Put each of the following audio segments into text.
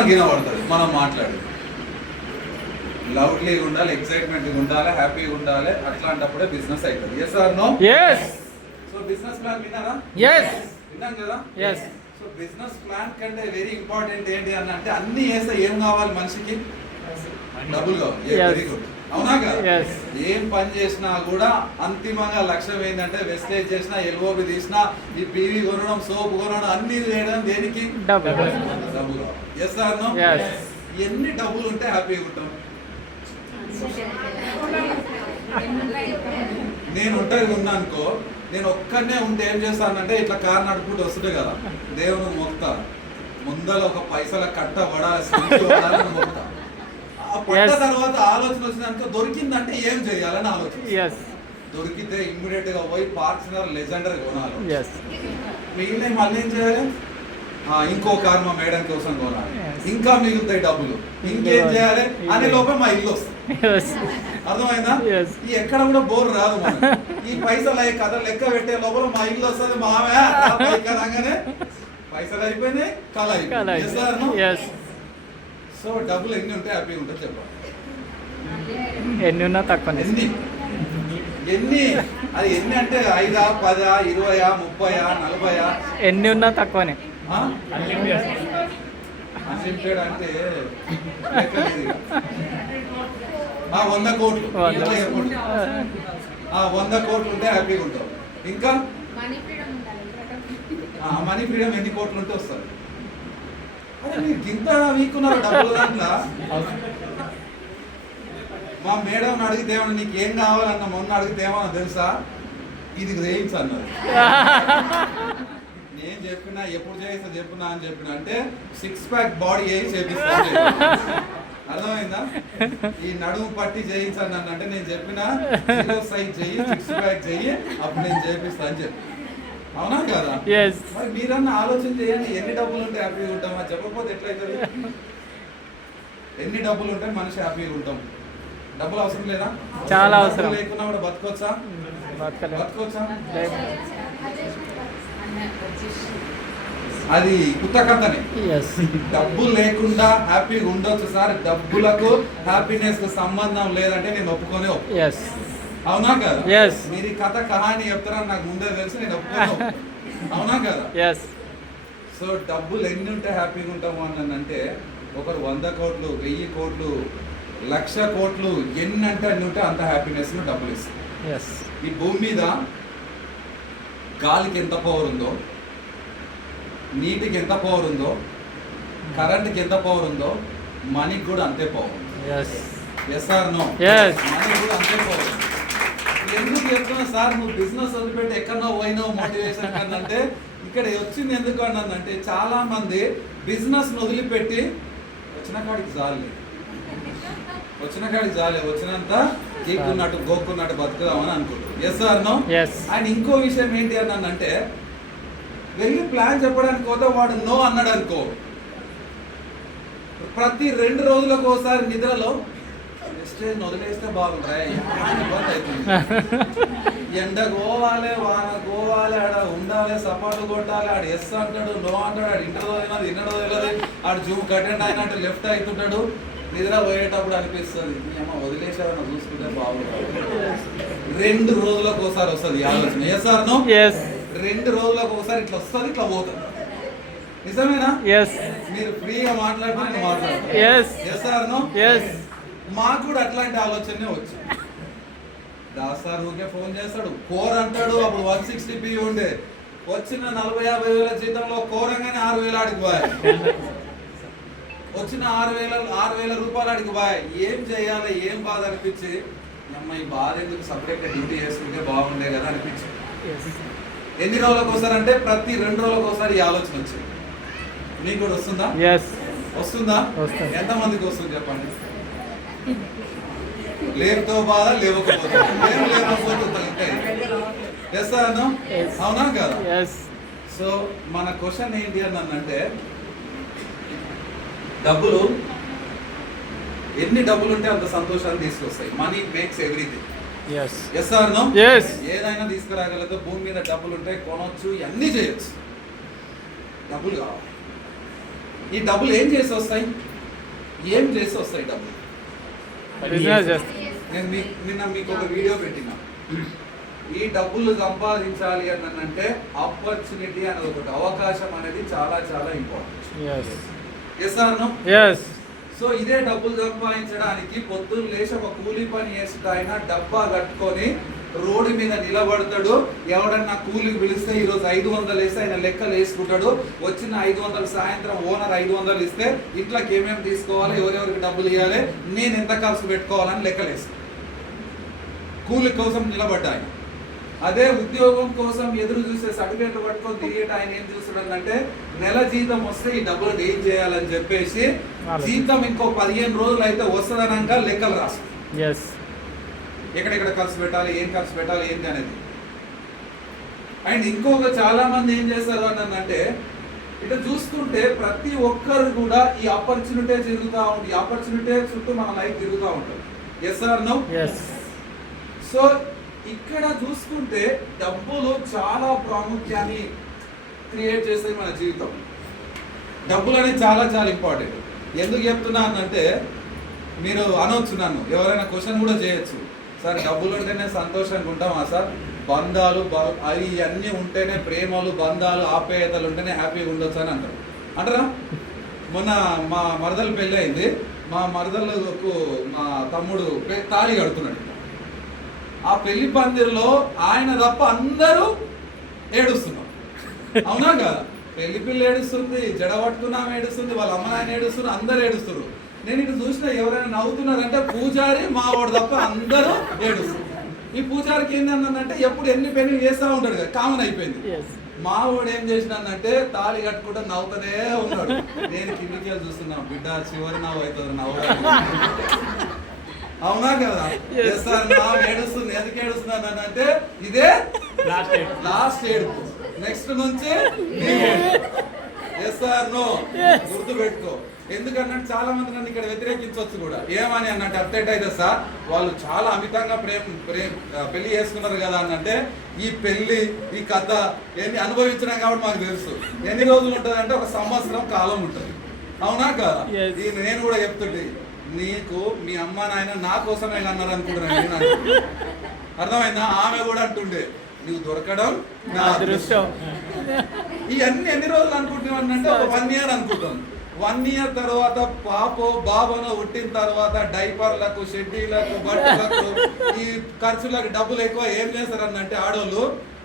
మనకి వినబడుతుంది మనం మాట్లాడి. లవ్లీగా ఉండాలి, ఎక్సైట్మెంట్గా ఉండాలి, హ్యాపీగా ఉండాలి. అట్లాంటప్పుడే బిజినెస్ అవుతుంది. Yes or no? So business plan విన్నారా? విన్నాం కదా. సో బిజినెస్ ప్లాన్ కంటే వెరీ ఇంపార్టెంట్ ఏంటి అని అంటే అన్ని వేస్తే ఏం కావాలి మనిషికి? డబ్బులు కావాలి. వెరీ గుడ్, అవునా కదా? ఏం పని చేసినా కూడా అంతిమంగా లక్ష్యం ఏంటంటే వెస్టేజ్ చేసినా, ఎల్ఓబి తీసినా, ఈ పీవీ కొనడం, సోప్ కొనడం, అన్ని చేయడం దేనికి? డబ్బులు కావాలి. Yes or no? ఎన్ని డబ్బులు ఉంటే హ్యాపీగా ఉంటాం? నేను ఒంటరిగా ఉన్నా అనుకో, నేను ఒక్కనే ఉంటే ఏం చేస్తానంటే ఇట్లా కారు నడుపుకుంటూ వస్తుంటే కదా, దేవుని మొక్తా, ముందర ఒక పైసల కట్ట పడాలి మొక్తా. ఆ పడ్డ తర్వాత ఆలోచన వచ్చిందనుకో, దొరికిందంటే ఏం చేయాలని ఆలోచన. దొరికితే ఇమ్మీడియట్ గా పోయి ఫార్చునర్ లెజెండర్ కొనాలి. మిగిలిన మళ్ళీ ఏం చేయాలి? ఇంకో కారు మా మేడం కోసం కొనాలి. ఇంకా మిగులుతాయి డబ్బులు, ఇంకేం చేయాలి అనే లోపల మా ఇల్లు వస్తుంది. అర్థమైందా? ఈ ఎక్కడ కూడా బోర్ రాదు. ఈ పైసలు అయ్యే కథ లెక్క పెట్టే లోపల మా ఇల్లు వస్తుంది. మామే రాగానే పైసలు అయిపోయినాయి, కళ అయిపోయింది. సో డబ్బులు ఎన్ని ఉంటే హ్యాపీగా ఉంటుంది చెప్పండి? ఎన్ని ఉన్నా తక్కువ. ఎన్ని అది ఎన్ని అంటే 5, 10, 20, 30, 40? ఎన్ని ఉన్నా తక్కువనే. అన్లిమిటెడ్ అంటే 100 కోట్లు, 100 కోట్లు ఉంటే హ్యాపీగా ఉంటాం. ఇంకా మనీ ఫ్రీడమ్ ఎన్ని కోట్లు ఉంటే వస్తారు? అదే మీరు ఇంత వీకున్నారు డబ్బులు దాంట్లో. మా మేడం అడిగితే ఏమన్నా నీకు ఏం కావాలన్న, మొన్న అడిగితే ఏమన్నా తెలుసా, ఇది చేయించు అన్నారు. నేను చెప్పినా ఎప్పుడు చేయిస్తా చెప్పినా అని చెప్పిన అంటే 6 ప్యాక్ బాడీ చేయి చేపిస్తాను. అర్థమైందా? ఈ నడుము పట్టి చేయించాను అంటే నేను చెప్పిన 0 సైజ్ చెయ్యి, 6 ప్యాక్ చెయ్యి, అప్పుడు నేను చేపిస్తా అని చెప్పి. అవునా కదా? మరి మీరన్నా ఆలోచన చేయండి, ఎన్ని డబ్బులు ఉంటే హ్యాపీగా ఉంటామా? చెప్పకపోతే ఎట్లయితుంది? ఎన్ని డబ్బులు ఉంటే మనిషి హ్యాపీగా ఉంటాం? డబ్బులు అవసరం లేదా? చాలా అవసరం. లేకున్నా కూడా బతకొచ్చా? బతకొచ్చా? అది కొత్త కథనే. డబ్బు లేకుండా హ్యాపీగా ఉండొచ్చు సార్, డబ్బులకు హ్యాపీనెస్ కు సంబంధం లేదంటే నేను ఒప్పుకోనే ఒప్పు. అవునా కదా? మీరు ఈ కథ కహాని చెప్తారని నాకు ముందే తెలుసు, నేను ఒప్పుకోను. అవునా కదా? సో డబ్బులు ఎన్ని ఉంటే హ్యాపీగా ఉంటాము అని అంటే, ఒకరు 100 కోట్లు, 1000 కోట్లు, 1,00,000 కోట్లు, ఎన్ని అంటే అన్ని ఉంటే అంత హ్యాపీనెస్ ను డబ్బులు ఇస్తాయి. ఈ భూమి మీద గాలికి ఎంత పవర్ ఉందో, నీటికి ఎంత పవర్ ఉందో, కరెంట్కి ఎంత పవర్ ఉందో, మనీకి కూడా అంతే పవర్ ఉంది. Yes or no? మనీ కూడా అంతే పవర్ ఉంది. ఎందుకు చెప్తున్నా సార్, నువ్వు బిజినెస్ వదిలిపెట్టి ఎక్కడో పోయినావు మోటివేషన్ కన్నా అంటే, ఇక్కడ వచ్చింది ఎందుకు అన్నదంటే, చాలా మంది బిజినెస్ వదిలిపెట్టి వచ్చిన కాడికి జాలే, వచ్చినంత గీక్కున్నట్టు గోక్కున్నట్టు బతుకుదామని అనుకుంటారు. Yes or no? అండ్ ఇంకో విషయం ఏంటి అన్నానంటే, వెళ్ళి ప్లాన్ చెప్పడానికి పోతే వాడు నో అన్నాడు అనుకో, ప్రతి 2 రోజులకు ఒకసారి నిద్రలో స్టేజ్ వదిలేస్తే బాగుంటాయి, ఇబ్బంది అవుతుంది. ఎండ గోవాలి, వాన గోవాలి, ఆడ ఉండాలి, సపాటు కొట్టాలి, ఆడు ఎస్ అంటాడు, నో అంటాడు, ఆడు ఇంటర్దో తెలియదు, ఇన్నడో తెలియదు, ఆడు జూమ్ కటెండ్ అయినట్టు లెఫ్ట్ అవుతుంటాడు. నిద్ర పోయేటప్పుడు అనిపిస్తుంది, ఏమో వదిలేసేవన్నా చూసుకుంటే బాగుంటుంది. 2 రోజులకు ఒకసారి వస్తుంది ఆలోచన. Yes or no? 2 రోజులకు ఒకసారి ఇట్లా వస్తుంది, ఇట్లా పోతుంది. నిజమేనా? మీరు ఫ్రీగా మాట్లాడితే నేను మాట్లాడతాను. Yes or no? మాకు కూడా అట్లాంటి ఆలోచనే వచ్చింది. దాస్ సార్ ఊరికే ఫోన్ చేస్తాడు, కోర్ అంటాడు. అప్పుడు 160p ఉండే, వచ్చిన 40-50 వేల జీతంలో కోరంగానే 6,000 ఆడికి పోయాయి. వచ్చిన 6,000 రూపాయలు ఆడికి పోయాయి. ఏం చేయాలి, ఏం బాధ అనిపించి, అమ్మాయి బాధ ఎందుకు, సపరేట్గా డ్యూటీ చేసుకుంటే బాగుండే కదా అనిపించి. ఎన్ని రోజులకు ఒకసారి అంటే, ప్రతి 2 రోజులకు ఒకసారి ఈ ఆలోచన వచ్చింది. మీకు కూడా వస్తుందా? వస్తుందా? ఎంతమందికి వస్తుంది చెప్పండి? లేకపోతే బాధ, లేవకపోతే ఎస్ అన్నా? అవునా కదా? సో మన క్వశ్చన్ ఏంటి అని అంటే, డబ్బులు ఎన్ని డబ్బులు ఉంటే అంత సంతోషాన్ని తీసుకొస్తాయి. Money makes everything. Yes or no? ఏదైనా తీసుకురాగలదు. భూమి మీద డబ్బులు ఉంటే కొనొచ్చు, అన్నీ చేయొచ్చు. డబ్బులు కావాలి. ఈ డబ్బులు ఏం చేసి వస్తాయి? ఏం చేసి వస్తాయి డబ్బులు? బిజినెస్ చేస్తా. నేను నిన్న మీకు ఒక వీడియో పెట్టినా. ఈ డబ్బులు సంపాదించాలి అని అంటే ఆపర్చునిటీ అనేది ఒకటి, అవకాశం అనేది చాలా చాలా important. Yes or no? Yes. So ఇదే డబ్బులు సంపాదించడానికి పొద్దున్న లేచి ఒక కూలీ పని చేస్తే ఆయన డబ్బా కట్టుకొని రోడ్డు మీద నిలబడతాడు. ఎవడన్నా కూలికి పిలిస్తే ఈరోజు 500 వేస్తే ఆయన లెక్కలు వేసుకుంటాడు. వచ్చిన 500 సాయంత్రం ఓనర్ 500 ఇస్తే ఇంట్లోకి ఏమేమి తీసుకోవాలి, ఎవరెవరికి డబ్బులు ఇవ్వాలి, నేను ఎంత ఖర్చు పెట్టుకోవాలని లెక్కలు వేస్తాను. కూలి కోసం నిలబడ్డా ఆయన. అదే ఉద్యోగం కోసం ఎదురు చూసే సర్టిఫికేట్లు పట్టుకొని తిరిగేట ఆయన ఏం చూస్తున్నాడంటే నెల జీతం వస్తే ఈ డబ్బులు ఏం చేయాలని చెప్పేసి జీతం ఇంకో 15 రోజులు అయితే వస్తుందనక లెక్కలు రాసు. ఎక్కడెక్కడ ఖర్చు పెట్టాలి, ఏం ఖర్చు పెట్టాలి ఏంటి అనేది. అండ్ ఇంకొక చాలా మంది ఏం చేస్తారు అని అంటే ఇట్లా చూస్తుంటే ప్రతి ఒక్కరు కూడా ఈ ఆపర్చునిటీ జరుగుతూ ఉంటుంది. ఈ ఆపర్చునిటీ చుట్టూ మన లైఫ్ తిరుగుతూ ఉంటుంది. Yes or no? సో ఇక్కడ చూసుకుంటే డబ్బులు చాలా ప్రాముఖ్యాన్ని క్రియేట్ చేస్తాయి మన జీవితం. డబ్బులు అనేది చాలా చాలా ఇంపార్టెంట్. ఎందుకు చెప్తున్నాను అంటే మీరు అనవచ్చు, నన్ను ఎవరైనా క్వశ్చన్ కూడా చేయొచ్చు, సార్ డబ్బులు ఉంటేనే సంతోషంగా ఉంటామా సార్? బంధాలు అవి అన్నీ ఉంటేనే, ప్రేమలు బంధాలు ఆప్యాయతలు ఉంటేనే హ్యాపీగా ఉండొచ్చు అని అంటారా? మొన్న మా మరదలు పెళ్ళి అయింది. మా మరదలకు మా తమ్ముడు తాళి కడుతున్నాడు. ఆ పెళ్లి పందిరిలో ఆయన తప్ప అందరూ ఏడుస్తున్నారు. అవునా కదా? పెళ్లి పిల్ల ఏడుస్తుంది, జడ పట్టుకున్నాం ఏడుస్తుంది, వాళ్ళ అమ్మ నాయన ఏడుస్తున్నారు, అందరూ ఏడుస్తున్నారు. నేను ఇటు చూసిన ఎవరైనా నవ్వుతున్నారంటే పూజారి మావాడు తప్ప అందరూ ఏడుస్తారు. ఈ పూజారికి ఏంటంటే ఎప్పుడు ఎన్ని పెళ్లి చేస్తూ ఉంటాడు కదా, కామన్ అయిపోయింది. మావాడు ఏం చేసినానంటే తాళి కట్టుకుంటూ నవ్వుతూనే ఉన్నాడు. నేను కిందికి చూస్తున్నా, బిడ్డ చివరి నవ్వు అవుతుంది, నవ్వు. అవునా కదా? ఏడుస్తుంది. ఎందుకు ఏడుస్తున్నాను అంటే ఇదే లాస్ట్ ఏడుపు, నెక్స్ట్ నుంచి ఎస్ ఆర్ నో గుర్తు పెట్టుకో. ఎందుకన్నా చాలా మంది నన్ను ఇక్కడ వ్యతిరేకించవచ్చు కూడా. ఏమని అన్నట్టు అప్డేట్ అయితే సార్ వాళ్ళు చాలా అమితంగా పెళ్లి చేసుకున్నారు కదా అన్నంటే ఈ పెళ్లి ఈ కథ ఎన్ని అనుభవించడం కాబట్టి మాకు తెలుసు. ఎన్ని రోజులు ఉంటుంది అంటే 1 సంవత్సరం కాలం ఉంటుంది. అవునా కదా? నేను కూడా చెప్తుంటే నీకు మీ అమ్మ నాయన నా కోసమే అన్నారు అనుకుంటున్నాను. అర్థమైందా? ఆమె కూడా అంటుండే నువ్వు దొరకడం నా అదృష్టం. ఇవన్నీ ఎన్ని రోజులు అనుకుంటున్నావు అంటే 1 year అనుకుంటాం. 1 year తర్వాత పాపో బాబనో పుట్టిన తర్వాత డైపర్లకు, షెడ్డీలకు, బట్టలకు, ఈ ఖర్చులకు డబ్బులు ఎక్కువ ఏం చేస్తారన్నంటే ఆడోళ్ళు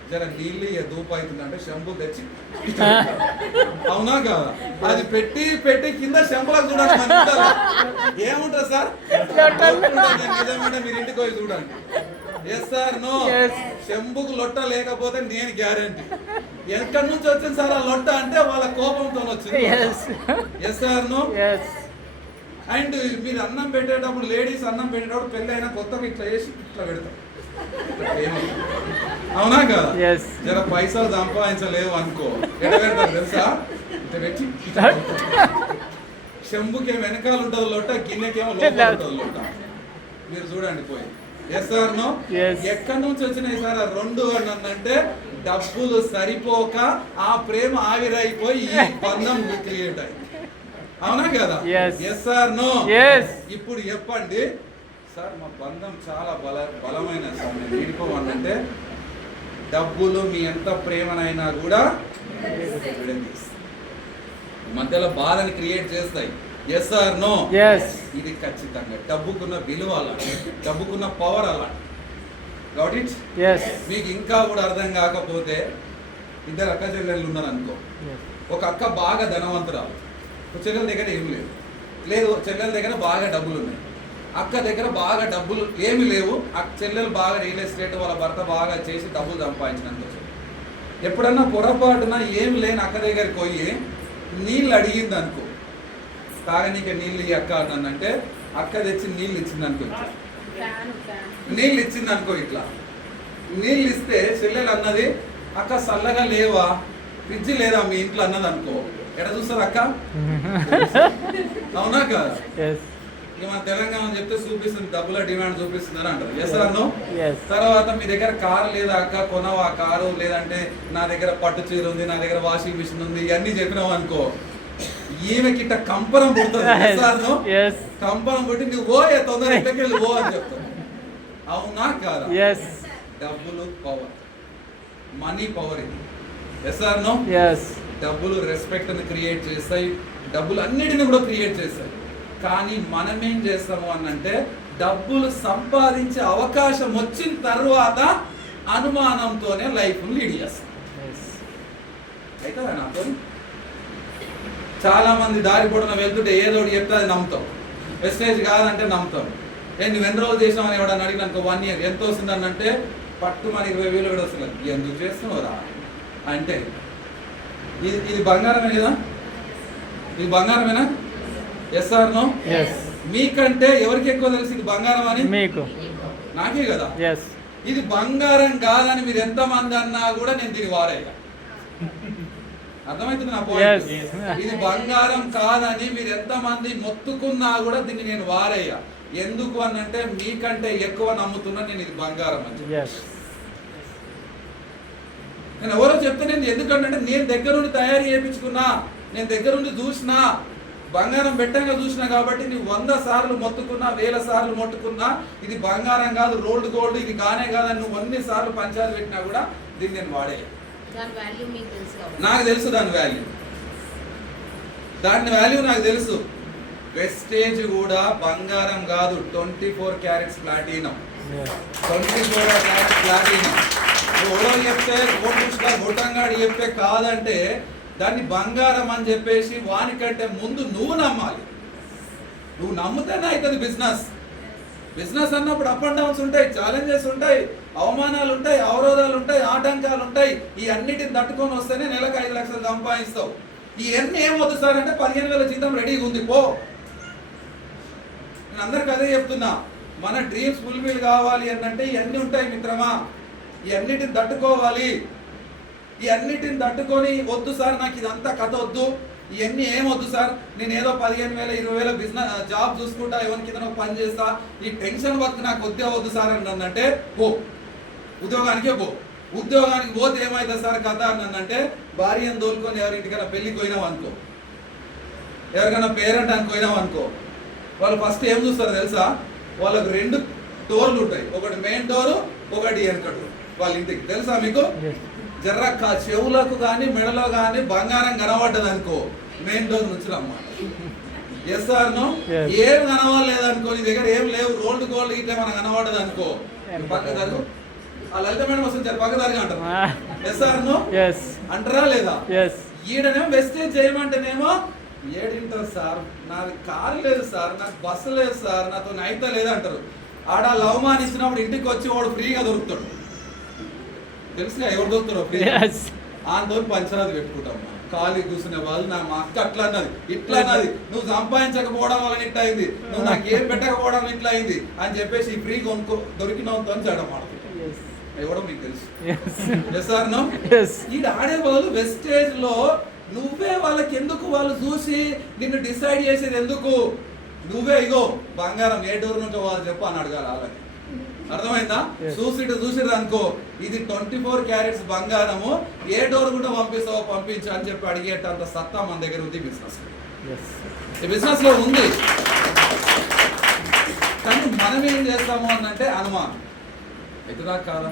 జర నీళ్ళు ధూపు అవుతుందంటే షంపు తెచ్చి అవునా కదా? అది పెట్టి పెట్టి కింద షంపులకు చూడండి. ఏముంటుంది సార్? నిజమంటే మీరు ఇంటికి పోయి చూడండి. Yes sir no? చెంబుకు లొట్ట లేకపోతే నేను గ్యారంటీ. ఎక్కడి నుంచి వచ్చింది సార్ ఆ లొట్ట అంటే వాళ్ళ కోపంతో వచ్చింది. Yes sir no? అండ్ మీరు అన్నం పెట్టేటప్పుడు, లేడీస్ అన్నం పెట్టేటప్పుడు పెళ్ళి అయినా కొత్తగా ఇట్లా చేసి ఇట్లా పెడతారు. అవునా కదా? జర పైసలు సంపాదించలేవు అనుకో ఎట్లా పెడతారు తెలుసా? ఇట్లా పెట్టి చెంబుకి వెనకాల ఉంటుంది లొట్ట, గిన్నెకేమో లోపల ఉంటుంది లొట్ట. మీరు చూడండి పోయి. Yes sir no? ఎక్కడి నుంచి వచ్చినాయి సార్ ఆ 2 అంటే డబ్బులు సరిపోక ఆ ప్రేమ ఆవిరైపోయి ఈ బంధం క్రియేట్ అయ్యి. అవునా కదా? Yes sir no? ఇప్పుడు చెప్పండి సార్ మా బంధం చాలా బలమైన సార్, నేను వీడిపోవాలంటే డబ్బులు మీ ఎంత ప్రేమనైనా కూడా మధ్యలో బాధని క్రియేట్ చేస్తాయి. Yes or no? ఇది ఖచ్చితంగా డబ్బుకున్న విలువ అలాంటి, డబ్బుకున్న పవర్ అలాంటి. Got it? మీకు ఇంకా కూడా అర్థం కాకపోతే 2 అక్క చెల్లెళ్ళు ఉన్నారు అనుకో. ఒక అక్క బాగా ధనవంతురాలు, చెల్లెల దగ్గర ఏమి లేదు, చెల్లెల దగ్గర బాగా డబ్బులు ఉన్నాయి. అక్క దగ్గర బాగా డబ్బులు ఏమి లేవు. ఆ చెల్లెలు బాగా రియల్ ఎస్టేట్, వాళ్ళ భర్త బాగా చేసి డబ్బులు సంపాదించినంత. ఎప్పుడన్నా పొరపాటున ఏమి లేని అక్క దగ్గరికి పోయి నీళ్ళు అడిగింది అనుకో, తాగనీకే నీళ్ళు ఈ అక్క అన్నంటే అక్క తెచ్చి నీళ్ళు ఇచ్చింది అనుకో, నీళ్ళు ఇచ్చింది అనుకో, ఇట్లా నీళ్ళు ఇస్తే చెల్లెలు అన్నది అక్క చల్లగా లేవా, ఫ్రిడ్జ్ లేదా మీ ఇంట్లో అన్నది అనుకో, ఎక్కడ చూస్తారు అక్క? అవునా కదా? ఇక మన తెలంగాణ చెప్తే చూపిస్తుంది, డబ్బుల డిమాండ్ చూపిస్తుందని అంటారు. Yes or no? తర్వాత మీ దగ్గర కారు లేదా అక్క, కొనవా కారు, లేదంటే నా దగ్గర పట్టు చీర ఉంది, నా దగ్గర వాషింగ్ మిషన్ ఉంది, ఇవన్నీ చెప్పినావు అనుకో, ఈమెకిట్ట కంపనం పుడుతుంది. Yes or no? Yes. కంపనం పుట్టి నువ్వు పోయే తొందర ఇంట్లోకి వెళ్ళి పో అని చెప్తాను. అవునా కాదా? Yes. డబ్బులు పవర్, మనీ పవర్ ఇది. Yes or no? Yes. డబ్బులు రెస్పెక్ట్ ని క్రియేట్ చేస్తాయి, డబ్బులు అన్నిటిని కూడా క్రియేట్ చేస్తాయి. కానీ మనం ఏం చేస్తాము అనంటే డబ్బులు సంపాదించే అవకాశం వచ్చిన తర్వాత అనుమానంతోనే లైఫ్ లీడ్ చేస్తాం. Yes. అయితే నాతో చాలా మంది దారి పొడన వెళ్తుంటే ఏదో ఒకటి చెప్తే అది నమ్ముతాం. వెస్టేజ్ కాదంటే నమ్ముతాం. నువ్వు ఎన్ని రోజులు చేసినావు అని ఎవడన్నా అడిగిన అనుకో 1 year ఎంత వస్తుందని అంటే పట్టు మన 20,000 కూడా వస్తుంది. ఎందుకు చేస్తున్నావురా అంటే ఇది బంగారమే కదా? ఇది బంగారమేనా? Yes or no? Yes. మీకంటే ఎవరికి ఎక్కువ తెలుసు ఇది బంగారం అని? మీకు. నాకే కదా. Yes. ఇది బంగారం కాదని మీరు ఎంతమంది అన్నా కూడా నేను దీన్ని వారేగా. అర్థమవుతుంది నా పాయింట్? ఇది బంగారం కాదని మీరు ఎంతమంది మొత్తుకున్నా కూడా దీన్ని నేను వారేయ్యా. ఎందుకు అనంటే మీకంటే ఎక్కువ నమ్ముతున్నా నేను ఇది బంగారం అని. Yes. నేను ఎవరో చెప్తే నేను ఎందుకంటే నేను దగ్గర నుండి తయారు చేయించుకున్నా, నేను దగ్గర నుండి చూసినా, బంగారం పెట్టంగా చూసినా కాబట్టి నువ్వు 100 సార్లు మొత్తుకున్నా, 1000 సార్లు మొత్తుకున్నా ఇది బంగారం కాదు, రోల్డ్ గోల్డ్ ఇది కానే కాదని నువ్వు 100 సార్లు పంచాయతీ పెట్టినా కూడా దీన్ని నేను వాడే. నాకు తెలుసు దాని వాల్యూ నాకు తెలుసు. వెస్టేజ్ కూడా బంగారం కాదు, 24 క్యారెట్స్ ప్లాటినం. 24 carrots platinum. ఎవరో చెప్తే గొట్టంగాడు చెప్తే కాదంటే దాన్ని బంగారం అని చెప్పేసి వానికంటే ముందు నువ్వు నమ్మాలి. నువ్వు నమ్ముతేనే అవుతుంది బిజినెస్. బిజినెస్ అన్నప్పుడు అప్ అండ్ డౌన్స్ ఉంటాయి, ఛాలెంజెస్ ఉంటాయి, అవమానాలు ఉంటాయి, అవరోధాలు ఉంటాయి, ఆటంకాలు ఉంటాయి. ఈ అన్నిటిని తట్టుకొని వస్తేనే నెలకు 5 లక్షలు సంపాదిస్తావు. ఇవన్నీ ఏమవుతుంది సార్ అంటే 15,000 జీతం రెడీగా ఉంది పో. నేను అందరికి అదే చెప్తున్నా. మన డ్రీమ్స్ ఫుల్ఫిల్ కావాలి అంటే ఇవన్నీ ఉంటాయి మిత్రమా. ఇవన్నిటిని తట్టుకోవాలి. ఈ అన్నిటిని తట్టుకొని వద్దు సార్ నాకు ఇదంతా కథ వద్దు, ఇవన్నీ ఏమొద్దు సార్, నేను ఏదో 15,000 20,000 బిజినెస్ జాబ్ చూసుకుంటా, ఎవరికి కింద పని చేస్తా, ఈ టెన్షన్ వర్క్ నాకు వద్దు సార్ అంటే పో, ఉద్యోగానికే పో. ఉద్యోగానికి పోతే ఏమైతుంది సార్ కథ అంటే భార్యను తోలుకొని ఎవరింటికైనా పెళ్ళికి పోయినావు అనుకో, ఎవరికైనా పేరెంట్ అని పోయినావు అనుకో, వాళ్ళు ఫస్ట్ ఏం చూస్తారు తెలుసా? వాళ్ళకు 2 డోర్లు ఉంటాయి, ఒకటి మెయిన్ డోరు, ఒకటి వెనకడు వాళ్ళ ఇంటికి. తెలుసా మీకు? జర్ర చెవులకు కానీ మెడలో కానీ బంగారం కనబడ్డది అనుకో మెయిన్ డోర్ నుంచి రమ్మా. Yes or no? ఏం కనబడలేదనుకో, నీ దగ్గర ఏం లేవు, రోల్డ్ గోల్డ్ ఇట్లా మనం కనబడ్డది అనుకో పక్కదారు ఆ లలిత మేడం వస్తుంది పక్కదారిగా అంటారు. Yes or no? అంటారా లేదా? ఈడనేమో వెస్టేజ్ చేయమంటేనేమో ఏడింటారు సార్, నాది కారు లేదు సార్, నాకు బస్సు లేదు సార్, నాతో నైతా లేదు అంటారు. ఆడ లవ్ మాన్ ఇచ్చినప్పుడు ఇంటికి వచ్చి వాడు ఫ్రీగా దొరుకుతాడు. తెలుసుగా ఎవరు దొరుకుతారో ఫ్రీ. ఆంతో పంచాయతీ పెట్టుకుంటాం. ఖాళీ కూర్చునే వాళ్ళు నా మా అక్క అట్లా అన్నది ఇట్లా అన్నది, నువ్వు సంపాదించకపోవడం వల్ల ఇట్లా అయింది, నువ్వు నాకు ఏం పెట్టకపోవడం ఇట్లా అయింది అని చెప్పేసి ఫ్రీ కొనుక్కో దొరికినతో చేయడం మాడుతుంది. ఎవడో మీకు తెలుసు. Yes or no? ఈ ఆడే బదులు వెస్టేజ్ లో నువ్వే వాళ్ళకి ఎందుకు, వాళ్ళు చూసి నిన్ను డిసైడ్ చేసేది ఎందుకు? నువ్వే ఇగో బంగారం ఏ డోర్ నుంచో వాళ్ళు చెప్పు అని అడగాలి వాళ్ళకి. అర్థమైందా? చూసిరు అనుకో ఇది 24 క్యారెట్స్ బంగారము, ఏ డోర్ కూడా పంపిస్తావో పంపించు అని చెప్పి అడిగేటంత సత్తా మన దగ్గర ఉంది బిజినెస్. ఈ బిజినెస్ లో ఉంది. కానీ మనం ఏం చేస్తాము అంటే అనుమానం. అవుతుందా కాదా?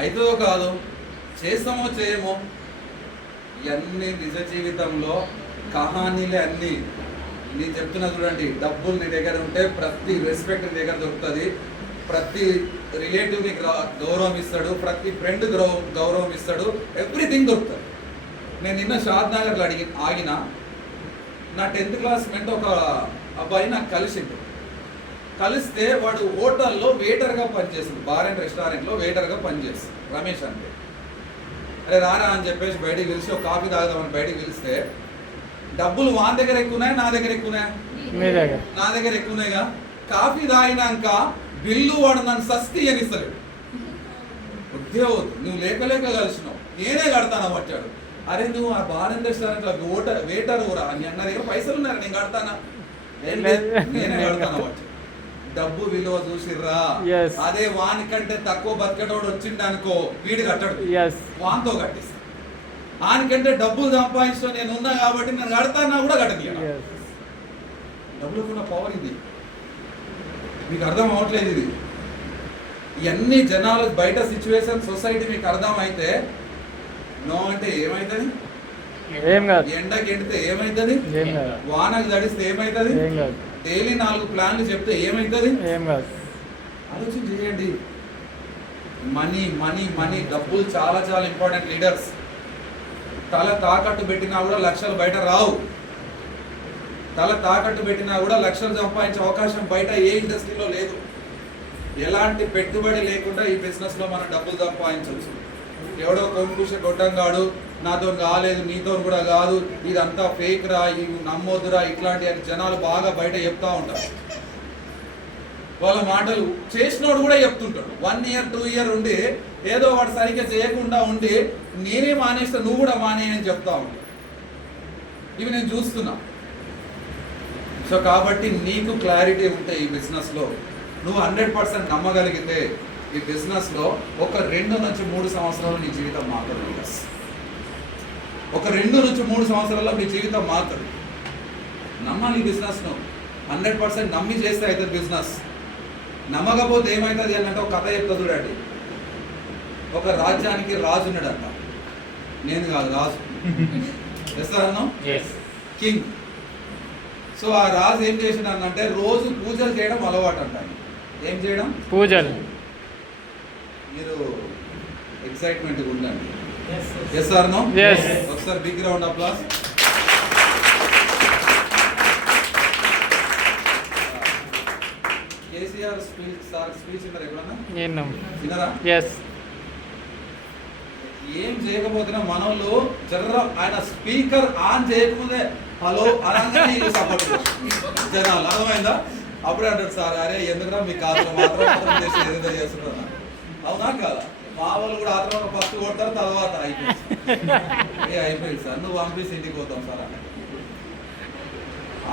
అవుతుందో కాదు, చేస్తామో చేయమో. ఇవన్నీ నిజ జీవితంలో కహానీలే అన్నీ. నేను చెప్తున్నా చూడండి, డబ్బులు నీ దగ్గర ఉంటే ప్రతి రెస్పెక్ట్ నీ దగ్గర దొరుకుతుంది, ప్రతి రిలేటివ్ నీకు గౌరవం ఇస్తాడు, ప్రతి ఫ్రెండ్ గౌరవం ఇస్తాడు, ఎవ్రీథింగ్ దొరుకుతుంది. నేను నిన్న షాద్ నగర్లో ఆగిన నా 10th క్లాస్మేట్ ఒక అబ్బాయి నాకు కలిస్తే వాడు హోటల్లో వెయిటర్గా పనిచేస్తుంది, బార్ అండ్ రెస్టారెంట్లో వెయిటర్గా పనిచేస్తుంది, రమేష్ అంటే. అరే రారా అని చెప్పేసి బయటికి పిలిచి ఒక కాఫీ తాగుదామని బయటికి పిలిస్తే డబ్బులు వాని దగ్గర ఎక్కువన్నాయి, నా దగ్గర ఎక్కువన్నాయి, నా దగ్గర ఎక్కువన్నాయిగా. కాఫీ తాగినాక బిల్లు వాడు నన్ను సస్తి అని ఇస్తలేడు. ఉద్యోగం నువ్వు లేక కలిసినావు, నేనే కడతాను వచ్చాడు. అరే నువ్వు ఆ బార్ అండ్ రెస్టారెంట్లో వెయిటర్ ఊరా నా దగ్గర పైసలు ఉన్నారా, నేను కడతానా? నేనే కడతాను వచ్చాడు. డబ్బు విలువ చూసిర్రా? అదే వాని కంటే తక్కువ బతికేటోడు వచ్చిండు అనుకో వీడు కట్టడు, వానితో కట్టిస్తా. ఆయనకంటే డబ్బులు సంపాదించడం నేను ఉన్నా కాబట్టి నేను కడతానా కూడా కట్టలేదు. Yes. డబ్బులకున్న పవర్ ఇది, మీకు అర్థం అవ్వట్లేదు ఇది. ఇవన్నీ జనాలు బయట సిచ్యువేషన్ సొసైటీ మీకు అర్థమైతే నో అంటే ఏమవుతుంది? ఏం కాదు. ఎండకి ఎండితే ఏమవుతుంది? ఏం కాదు. వానకు తడిస్తే ఏమవుతుంది? ఏం కాదు. డైలీ 4 ప్లాన్లు చెప్తే ఏమవుతుంది? ఏం కాదు. ఆలోచన చేయండి. మనీ మనీ మనీ, డబ్బులు చాలా చాలా ఇంపార్టెంట్. లీడర్స్ తల తాకట్టు పెట్టినా కూడా లక్షలు బయట రావు. తల తాకట్టు పెట్టినా కూడా లక్షలు సంపాదించే అవకాశం బయట ఏ ఇండస్ట్రీలో లేదు. ఎలాంటి పెట్టుబడి లేకుండా ఈ బిజినెస్లో మనం డబ్బులు సంపాదించవచ్చు. ఎవడో కొంకుష గొడ్డంగాడు నాతో కాలేదు, నీతో కూడా కాదు, ఇదంతా ఫేక్ రా, ఇవి నమ్మొద్దురా, ఇట్లాంటి అని జనాలు బాగా బయట చెప్తా ఉంటారు. వాళ్ళ మాటలు చేసినోడు కూడా చెప్తుంటాడు. 1 year 2 year ఉండి ఏదో వాడు సరిగ్గా చేయకుండా ఉండి నేనే మానేస్తా నువ్వు కూడా మానేయని చెప్తా ఉంటాడు. ఇవి నేను చూస్తున్నా. సో కాబట్టి నీకు క్లారిటీ ఉంటే ఈ బిజినెస్లో నువ్వు 100% నమ్మగలిగితే ఈ బిజినెస్లో ఒక 2 నుంచి 3 సంవత్సరాలు నీ జీవితం మారుతుంది. ఒక 2 నుంచి 3 సంవత్సరాల్లో మీ జీవితం మారుతుంది. నమ్మాలి ఈ బిజినెస్ను. 100% నమ్మి చేస్తే అవుతుంది బిజినెస్. నమ్మకపోతే ఏమవుతుంది అంటే ఒక కథ చెప్తా చూడండి. ఒక రాజ్యానికి రాజు ఉన్నాడంట. నేను కాదు, రాజు. చేస్తారన్నా కింగ్. సో ఆ రాజు ఏం చేసినాడంటే రోజు పూజలు చేయడం అలవాటు అంట. ఏం చేయడం? పూజలు. మీరు ఎక్సైట్మెంట్ ఉండండి. చేస్తారన్నా? ఒకసారి big round applause. KCR speech విన్నారా ఎప్పుడన్నా? విన్నారా? ఏం చేయకపోతున్నా మనోళ్ళు జర్ర ఆయన స్పీకర్ ఆన్ చేయకపోతే హలో అనగానే సపోర్ట్ జనాలు. అర్థమైందా? అప్పుడే అంటారు సార్ అరే ఎందుకురా మీ కాదు మాత్రం చేసి ఏదో చేస్తున్నా. అవునా కాదా? మా వాళ్ళు కూడా ఆ తర్వాత ఫస్ట్ కొడతారు, తర్వాత అయిపోయింది సార్ నువ్వు పంపిస్తే ఇంటికి పోతాం సార్ అన్న.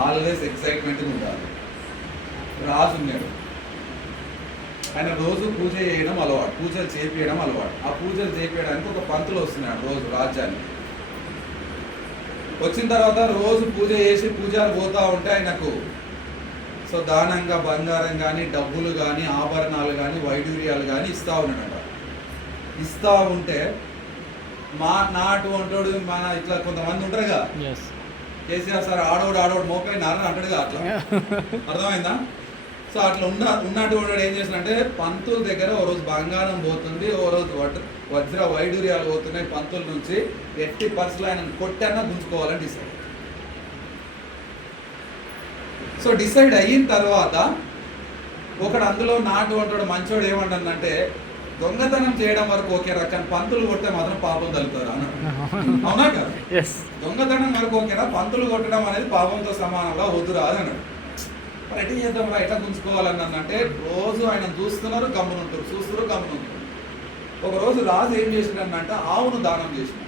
ఆల్వేస్ ఎక్సైట్మెంట్గా ఉండాలి. రాజు ఉన్నాడు, ఆయన రోజు పూజ చేయడం అలవాటు, పూజలు చేపించడం అలవాటు. ఆ పూజలు చేపించడానికి ఒక పంతులు వస్తున్నాడు రోజు రాజ్యానికి. వచ్చిన తర్వాత రోజు పూజ చేసి పూజలు పోతా ఉంటే ఆయనకు సో దానంగా బంగారం కానీ డబ్బులు కానీ ఆభరణాలు కానీ వైడూర్యాలు కానీ ఇస్తా ఉన్నాడట. ఇస్తా ఉంటే నాటు అంటాడు మన ఇట్లా కొంతమంది ఉంటారుగా, కేసీఆర్ సార్ ఆడోడు మోకాయి నారని అంటాడుగా, అట్లా అర్థమైందా? సో అట్లా ఉన్నటువంటి ఏం చేసినంటే పంతుల దగ్గర ఓ రోజు బంగారం పోతుంది, ఓ రోజు వజ్ర వైడూర్యాలు పోతున్నాయి పంతుల నుంచి. ఎట్టి పరిస్థితులు ఆయన కొట్టన్నా గుంజుకోవాలని డిసైడ్. సో డిసైడ్ అయిన తర్వాత ఒకడు అందులో నాటు అంటాడు మంచోడు ఏమంటాడంటే దొంగతనం చేయడం వరకు ఓకే రకం, పంతులు కొట్టే మాత్రం పాపం తలుపుతారు అన్నాడు. అవునా కదా? దొంగతనం వరకు ఓకేనా, పంతులు కొట్టడం అనేది పాపంతో సమానంగా వద్దురా అని అన్నాడు. మరి ఎట్లా చేద్దాం, ఎట్లా గుంజుకోవాలని అంటే రోజు ఆయన చూస్తున్నారు గమ్మునుంటారు, చూస్తున్నారు గమ్మునుంటారు. ఒక రోజు రాజు ఏం చేసిండంటే ఆవును దానం చేసిన,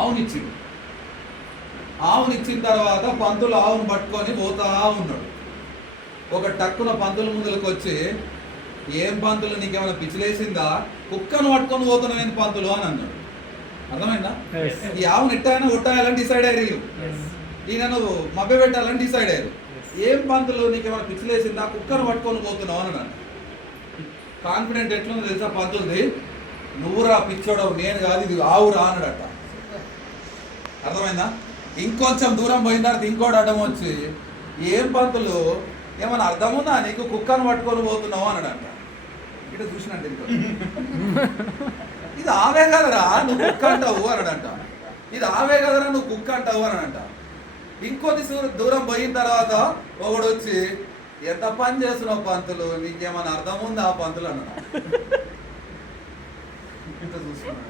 ఆవునిచ్చింది. ఆవునిచ్చిన తర్వాత పంతులు ఆవును పట్టుకొని పోతా ఉన్నాడు. ఒక టక్కున పంతుల ముందులకు వచ్చి ఏం పంతులు నీకేమైనా పిచ్చిలేసిందా, కుక్కను పట్టుకొని పోతున్నామేంటి పంతులు అని అన్నాడు. అర్థమైందా? ఈ ఆవును ఎట్టయినా కొట్టాయాలని డిసైడ్ అయ్యారు, ఈయనను మభ్య పెట్టాలని డిసైడ్ అయ్యారు. ఏం పంతులు నీకేమైనా పిచ్చిలేసిందా, కుక్కను పట్టుకొని పోతున్నావు అని అన్నాడు. కాన్ఫిడెంట్ ఎట్లుందో తెలుసా పంతులది, నువ్వురా పిచ్చోడవు నేను కాదు ఇది ఆవురా అన్నాడట. అర్థమైందా? ఇంకొంచెం దూరం పోయిన తర్వాత ఇంకోటి అడ్డం వచ్చి ఏం పంతులు ఏమన్నా అర్థముందా నీకు కుక్కను పట్టుకొని పోతున్నావు అన్నాడంట. ఇటు చూసినట్టు ఇంకో ఇది ఆవే కదరా నువ్వు కుక్క అంటావు అన్నాడంట. ఇది ఆవే కదరా నువ్వు కుక్క అంటావు అన్నాడంట. ఇంకొద్ది దూరం పోయిన తర్వాత ఒకడు వచ్చి ఎంత పని చేస్తున్నావు పంతులు నీకేమన్నా అర్థం ఉందా ఆ పంతులు అన్నాడు. చూసుకున్నాడు.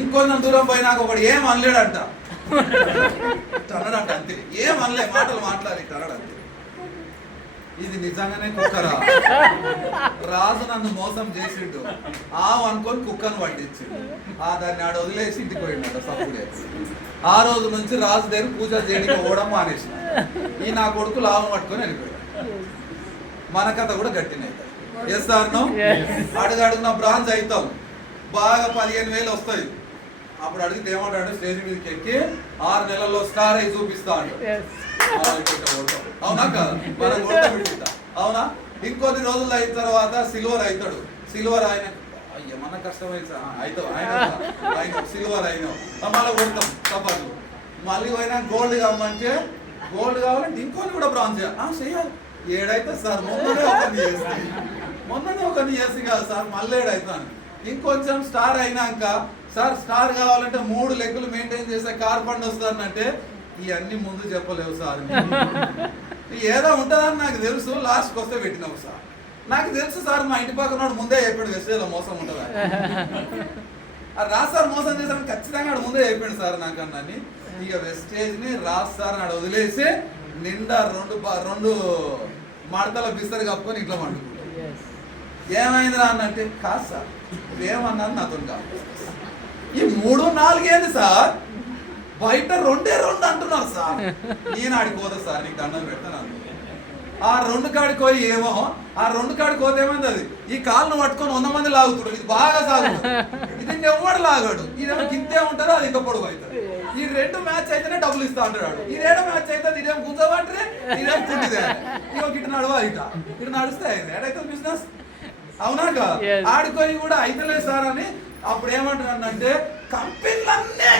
ఇంకొంచెం దూరం పోయినాక ఒకడు ఏం అనలేడంట, అన్నాడంట. అంతే, ఏం అనలే, మాటలు మాట్లాడి అన్నాడు అంతే. ఇది నిజంగానే కుక్కరా, రాజు నన్ను మోసం చేసిండు, ఆవు అనుకొని కుక్కను పట్టించిండు. దాన్ని ఆడ వదిలేసి ఇంటికి పోయినాడు సప్పుడు. ఆ రోజు నుంచి రాజు దగ్గర పూజ చేయడానికి పోవడం మానేసిన. ఈ నా కొడుకులు ఆవు పట్టుకొని వెళ్ళిపోయాడు. మన కథ కూడా గట్టినైతే చేస్తాను. అడుగడుగున బ్రాంచ్ అవుతాం, బాగా 15,000 వస్తాయి. అప్పుడు అడిగితే ఏమంటాడు, స్టేజ్ మీదకి ఎక్కి 6 నెలల్లో స్టార్ అయి చూపిస్తా అంటాడు. అవునా కాదు, మనం కొడతాం ఇట్లా. అవునా? ఇంకొద్ది రోజులు అయిన తర్వాత సిల్వర్ అవుతాడు. సిల్వర్ ఆయన ఏమన్నా కష్టమైతే అవుతావు, ఆయన సిల్వర్ అయినావు, మళ్ళీ కొడతాం సపాటు. మళ్ళీ పోయినా గోల్డ్ కావాలంటే గోల్డ్ కావాలంటే ఇంకొని కూడా బ్రాంజ్ చేయాలి. ఏడైతే సార్ మొన్ననే ఒకరిని చేసి కాదు సార్, మళ్ళీ ఏడైతాను. ఇంకొంచెం స్టార్ అయినాక సార్ స్టార్ కావాలంటే 3 లెగ్గులు మెయింటైన్ చేసే కార్ ఫండ్ వస్తానంటే ఇవన్నీ ముందు చెప్పలేవు సార్. ఏదో ఉంటుందని నాకు తెలుసు, లాస్ట్కి వస్తే పెట్టినావు సార్. నాకు తెలుసు సార్, మా ఇంటి పక్కన ముందే చెప్పాడు వెస్టేజ్లో మోసం ఉంటుందా. రాజ్ సార్ మోసం చేశాను ఖచ్చితంగా ముందే చెప్పాడు సార్ నాకు అన్నని. ఇక వెస్టేజ్ని రాజ్ సార్ నాడు వదిలేసి నిండా 2 మడతల బిస్తరు కప్పుకొని ఇంట్లో వండుకుంటాం. ఏమైందిరా అన్నంటే కాదు సార్ ఏమన్నాను నాతో కాదు, ఈ 3, 4 ఏంది సార్, బయట 2 అంటున్నారు సార్. నేను ఆడిపోతా సార్, నీకు దండం పెడతాను. ఆ 2 కాడికి పోయి ఏమో, ఆ 2 కాడికి పోతే ఏమైంది, అది ఈ కాళ్ళను పట్టుకొని 100 మంది లాగుతాడు. ఇది బాగా సాగుతుంది, ఇది ఎవడు లాగాడు. ఇదేమో కిందే ఉంటుందో అది ఇంకా పొడుగు అవుతుంది. ఈ 2 మ్యాచ్ అయితేనే డబ్బులు ఇస్తా అంటాడు. ఈ 2 మ్యాచ్ అయితే ఇదేం గుంజబట్టే, ఇదేం కుంటిదే. ఇటు నడవాలి, ఇటు నడుస్తే ఏడైతే బిజినెస్. అవునాక ఆడుకొని కూడా అయితలేదు సార్ అని అప్పుడు ఏమంటున్నానంటే కంపెనీలన్నీ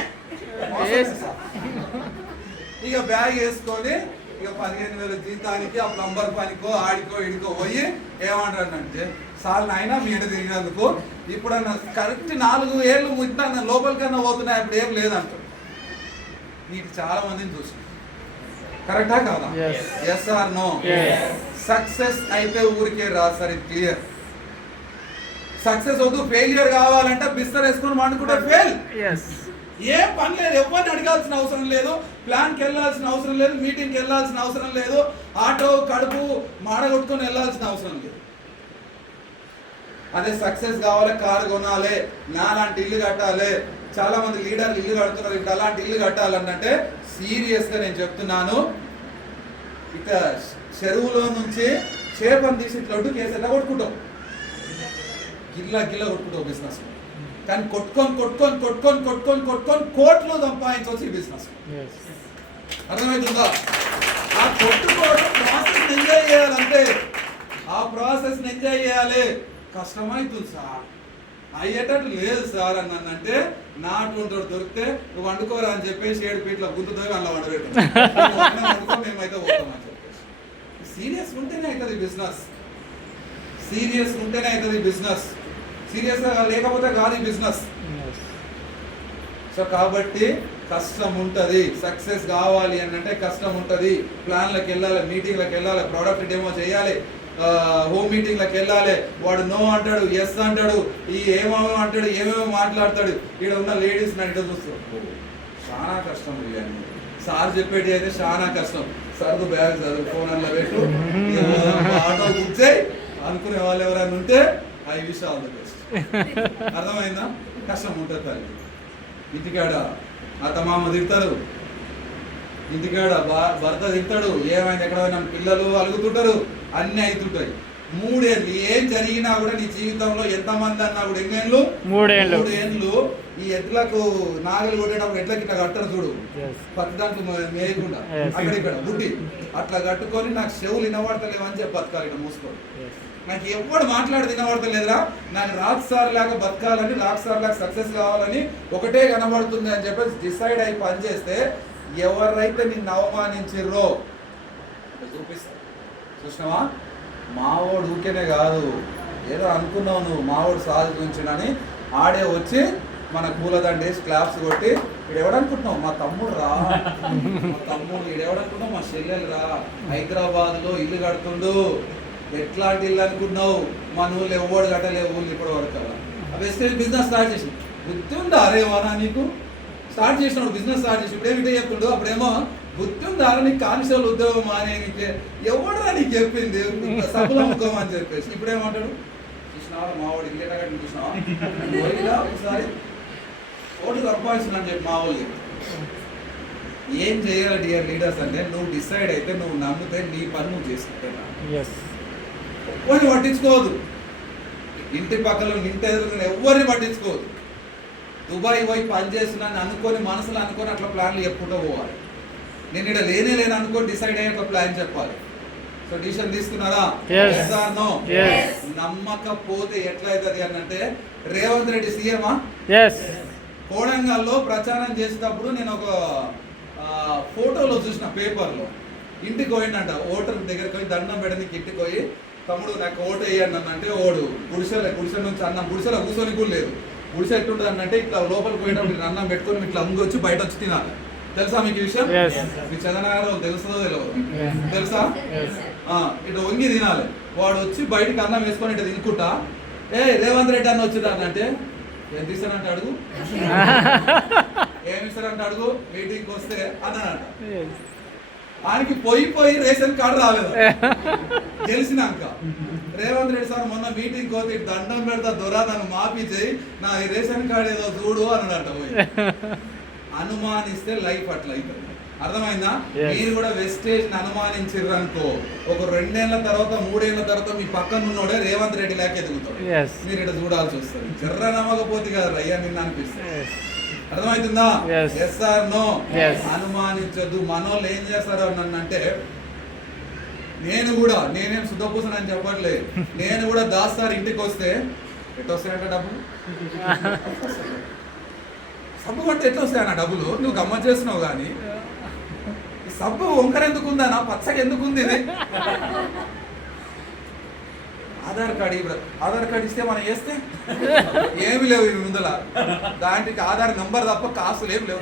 ఇక బ్యాగ్ వేసుకొని ఇక 15,000 జీతానికి ఆ ప్లంబర్ పనికో ఆడికో ఇడికో పోయి ఏమంటారంటే సార్ నాయన మీ ఇంటి తిరిగినందుకు ఇప్పుడన్నా కరెక్ట్ 4 ఏళ్ళు ముట్టిన లోపలికన్నా పోతున్నాయి, అప్పుడు ఏం లేదంటారు. నీకు చాలా మందిని చూసి కరెక్టా కాదా? Yes or no? సక్సెస్ అయితే ఊరికే రాదు సార్, ఇది క్లియర్. సక్సెస్ వద్దు, ఫెయిలియర్ కావాలంటే బిస్తర్ వేసుకొని వండుకుంటే ఫెయిల్. ఏం పని లేదు, ఎవరిని అడగాల్సిన అవసరం లేదు, ప్లాన్కి వెళ్ళాల్సిన అవసరం లేదు, మీటింగ్కి వెళ్ళాల్సిన అవసరం లేదు, ఆటో కడుపు మాడగొట్టుకొని వెళ్ళాల్సిన అవసరం లేదు. అదే సక్సెస్ కావాలి, కారు కొనాలి, నాలాంటి ఇల్లు కట్టాలి. చాలా మంది లీడర్లు ఇల్లు కడుతున్నారు, ఇప్పుడు అలాంటి ఇల్లు కట్టాలంటే సీరియస్గా నేను చెప్తున్నాను, ఇక చెరువులో నుంచి చేపను తీసి ఇట్లా ఒడ్డు కేసు ఎట్లా కొట్టుకుంటాం, గిల్లా కొట్టుకుంటావు బిజినెస్. కానీ కొట్టుకొని కోట్లు సంపాదించవచ్చు ఈ బిజినెస్. అర్థమవుతుందా? ఆ కొట్టుకోవడం ప్రాసెస్ ఎంజాయ్ చేయాలంటే, ఆ ప్రాసెస్ ఎంజాయ్ చేయాలి. కష్టమవుతుంది సార్, అయ్యేటట్టు లేదు సార్ అని అంటే నాటు దొరికితే నువ్వు వండుకోరా అని చెప్పేసి 7 ఫీట్ల గుంతుతో అలా వండుకో మేమైతే పోతామని చెప్పేసి. సీరియస్ ఉంటేనే అవుతుంది బిజినెస్, సీరియస్ ఉంటేనే అవుతుంది బిజినెస్, సీరియస్గా లేకపోతే కాదు ఈ బిజినెస్. సో కాబట్టి కష్టం ఉంటుంది, సక్సెస్ కావాలి అని అంటే కష్టం ఉంటుంది. ప్లాన్లకు వెళ్ళాలి, మీటింగ్లకు వెళ్ళాలి, ప్రోడక్ట్ డెమో చేయాలి, హోమ్ మీటింగ్లకు వెళ్ళాలి. వాడు నో అంటాడు, ఎస్ అంటాడు, ఈ ఏమేమో అంటాడు, ఏమేమో మాట్లాడతాడు. ఇక్కడ ఉన్న లేడీస్ నా ఇటు చూస్తారు, చాలా కష్టం ఇవన్నీ. సార్ చెప్పేటి అయితే చాలా కష్టం. సర్దు బ్యాగ్ చదువు, ఫోన్ అలా పెట్టు, ఆటో కూర్చాయి అనుకునే వాళ్ళు ఎవరైనా ఉంటే I wish all the best. అర్థమైందా? కష్టం ఉంటుంది తల్లి. ఇంటికాడ అత్తమామ తిడతారు, ఇంటికాడ భర్త తిడతాడు, ఏమైంది ఎక్కడ పోయినా పిల్లలు అలుగుతుంటారు, అన్నీ అవుతుంటాయి. 3 ఏళ్ళు ఏం జరిగినా కూడా నీ జీవితంలో ఎంతమంది అన్నా కూడా ఎన్నేళ్ళు, 3 ఏళ్ళు ఈ ఎడ్లకు నాగలు కొట్టేటప్పుడు ఎట్లకి ఇట్లా కట్టరు చూడు, పత్తి దాంట్లో మేయకుండా అక్కడిక్కడ బుడ్డి అట్లా కట్టుకొని నాకు చెవులు వినబడతలేవు అని చెప్పి బతకాలి. ఇక్కడ మూసుకోండి, నాకు ఎవడు మాట్లాడి వినబడతలేదురా, నాకు రాజ్ సార్ లాగా బతకాలని, రాజ్ సార్ లాగా సక్సెస్ కావాలని ఒకటే కనబడుతుంది అని చెప్పేసి డిసైడ్ అయి పనిచేస్తే ఎవరైతే నిన్ను అవమానించిర్రో చూపిస్తా. చూసినావా, మావోడు ఊకేనే కాదు, ఏదో అనుకున్నావు నువ్వు మావోడు సాధించినని, ఆడే వచ్చి మన పూలదండేసి క్లాప్స్ కొట్టి ఇక్కడ ఎవడనుకుంటున్నావు, మా తమ్ముడు రా, మా తమ్ముడు ఇక్కడ ఎవడనుకుంటున్నావు, మా చెల్లెలు రా, హైదరాబాద్లో ఇల్లు కడుతుండు, ఎట్లాంటి ఇల్లు అనుకున్నావు, మన ఊళ్ళు ఎవడు కట్టలేవు ఊళ్ళు ఇప్పటి వరకు. వెస్టేజ్ బిజినెస్ స్టార్ట్ చేసి బుద్ధి ఉందా అరే వానా నీకు? స్టార్ట్ చేసినాడు బిజినెస్ స్టార్ట్ చేసి ఇప్పుడేమిటే చెప్తుండు, అప్పుడేమో బుద్ధి ఉందా నీకు, కానిస్టేబుల్ ఉద్యోగం మానే ఎవడరా నీకు చెప్పింది సభలో ముఖం అని చెప్పేసి. ఇప్పుడేమంటాడు, చూసినావా మావాడు ఇంకేటా చూసినావా ఒకసారి ఓటు సంపాదించిన అని చెప్పి మా వాళ్ళు. ఏం చేయాలి డియర్ లీడర్స్ అంటే, నువ్వు డిసైడ్ అయితే, నువ్వు నమ్మితే నీ పని నువ్వు చేసుకుంటా, ఎవరిని పట్టించుకోవద్దు. ఇంటి పక్కన ఇంటి ఎదురు ఎవరిని పట్టించుకోవద్దు. దుబాయ్ పోయి పని చేస్తున్నాను అనుకొని మనసులో అనుకొని అట్లా ప్లాన్లు చెప్పుకుంటూ పోవాలి. నేను ఇక్కడ లేని అనుకొని డిసైడ్ అయ్యి ఒక ప్లాన్ చెప్పాలి. సో డిసిషన్ తీసుకున్నారా? Yes. Yes or no? Yes. నమ్మకపోతే ఎట్లయితది అంటే రేవంత్ రెడ్డి సీఎమా ఎస్ కోడంగల్లో ప్రచారం చేసేటప్పుడు నేను ఒక ఫోటోలో చూసిన పేపర్లో ఇంటికి పోయిందంట. ఓటర్ దగ్గరికి పోయి దండం పెడనికి ఇంటికి పోయి తమ్ముడు నాకు ఓటు వేయండి అంటే ఓడు గుడిసె నుంచి అన్నం గుడిసెలో కూర్చొని కూడా లేదు. గుడిసె ఎట్టుంటుంది అంటే ఇట్లా లోపలికి పోయేటప్పుడు ఇట్లా అన్నం పెట్టుకొని ఇట్లా అమ్ముకొచ్చి బయట వచ్చి తినాలి. తెలుసా మీకు ఈ విషయం? Yes. మీ చందనగర్ తెలుస్తుందో తెలియదు? Yes. తెలుసా? Yes. ఇటు వంగి తినాలి. వాడు వచ్చి బయటకు అన్నం వేసుకొని ఇట్లా తినుకుంటా రేవంత్ రెడ్డి అన్న వచ్చిందా అంటే ఎంత ఇస్తానంటే అడుగు ఏమి ఇస్తారంటే అడుగు మీటింగ్కి వస్తే అన్నానంట. ఆయనకి పోయి రేషన్ కార్డు రాలేదు గెలిచినాక. రేవంత్ రెడ్డి సార్ మొన్న మీటింగ్ పోతే దండం పెడతా దొరా నన్ను మాఫీ చేయి నా ఈ రేషన్ కార్డు ఏదో చూడు అన్నాడంట. పోయి అనుమానిస్తే లైఫ్ అట్లా అవుతుంది. అర్థమైందా? మీరు కూడా వెస్టేజ్ అనుమానించారు అనుకో ఒక 2 ఏళ్ల తర్వాత 3 ఏళ్ల తర్వాత మీ పక్కన ఉన్నోడే రేవంత్ రెడ్డి లేక ఎదుగుతాడు. మీరు ఇక్కడ చూడాల్సి వస్తుంది. జర్ర నమ్మకపోతే కదా అయ్యా నిన్న అనిపిస్తుంది. అర్థమవుతుందా? Yes or no? అనుమానించద్దు. మనోళ్ళు ఏం చేస్తారు నన్ను అంటే నేనేం శుద్ధపూసన అని చెప్పట్లే. నేను కూడా దాస్తారు ఇంటికి వస్తే ఎట్లా వస్తాయంట డబ్బులు? సబ్బు అంటే ఎట్లా వస్తాయన్న డబ్బులు? నువ్వు గమ్మత్ చేస్తున్నావు కానీ సబ్బు వంకర ఎందుకు ఉందన్నా పచ్చగా ఎందుకు ఉంది ఇది? ఆధార్ కార్డు ఇస్తే మనం వేస్తే ఏమి లేవు ఇవి ముందల దాంట్కి ఆధార్ నంబర్ తప్ప కాసులు ఏమి లేవు.